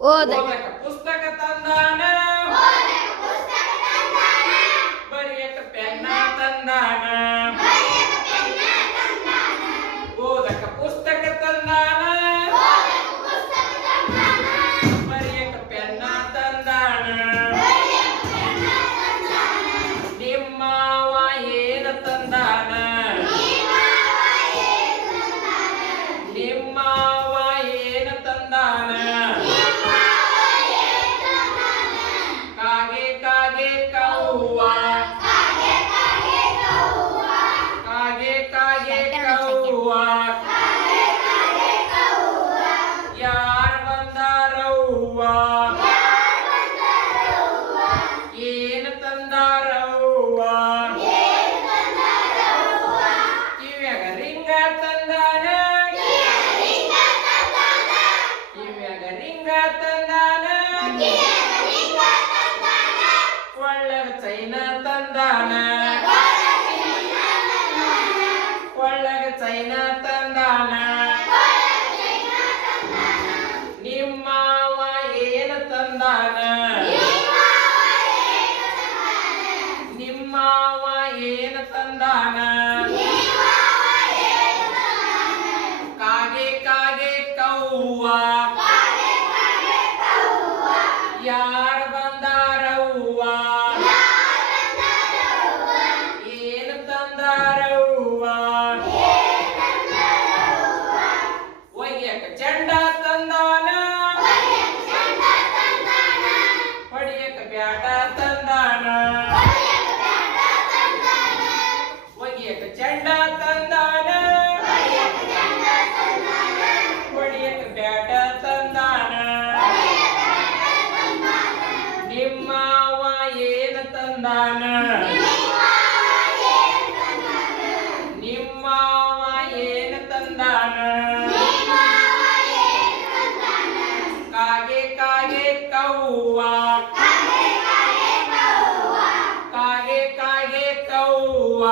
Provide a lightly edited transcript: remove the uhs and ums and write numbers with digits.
ಓದಕ ಪುಸ್ತಕ ತಂದಾನ ಬರೆಯಕ ಪೆನ್ನ ತಂದಾನ ಓದಕ ಪುಸ್ತಕ ತಂದಾನ ಬರೆಯಕ ಪೆನ್ನ ತಂದಾನ ನಿಮ್ಮವ ಏನ ತಂದಾನ ನಿಮ್ಮವ ಏನ ತಂದಾನ ಕಾಗೆ ಕಾಗೆ ಕವ್ವ ಕಾಗೆ ಕಾಗೆ ಕವ್ವ ಯಾರ್ ಬಂದಾರವ್ವ ಏನ ತಂದಾರವ್ವ ಕಿವ್ಯಾಗ ರಿಂಗ ತಂದಾನ ಕಿವ್ಯಾಗ ರಿಂಗ ತಂದಾನ ಒಳ್ಳಗ ಚೈನ ತಂದಾನ ಒಳ್ಳಗ ಚೈನ ತಂದಾನ ನಿಮ್ಮವ ಏನ ತಂದಾನ ನಿಮ್ಮವ ಏನ ತಂದಾನ ಕಾಗೆ ಕಾಗೆ ಕವ್ವ ಯಾರ್ ಬಂದಾರವ್ವ ಏನ ತಂದಾರವ್ವ ಒಯ್ಯಕ ಚಂಡ ತಂದಾನ ಹೊಡಿಯಕ ಬ್ಯಾಟ ತಂದಾನ ಒಯ್ಯಕ ಚಂಡ ತಂದಾನ ಹೊಡಿಯಕ ಬ್ಯಾಟ ತಂದಾನ ನಿಮ್ಮವ ಏನ ತಂದಾನ ನಿಮ್ಮವ ಏನ ತಂದಾನ ಕಾಗೆ ಕಾಗೆ ಕವ್ವ ಕಾಗೆ ಕಾಗೆ ಕವ್ವ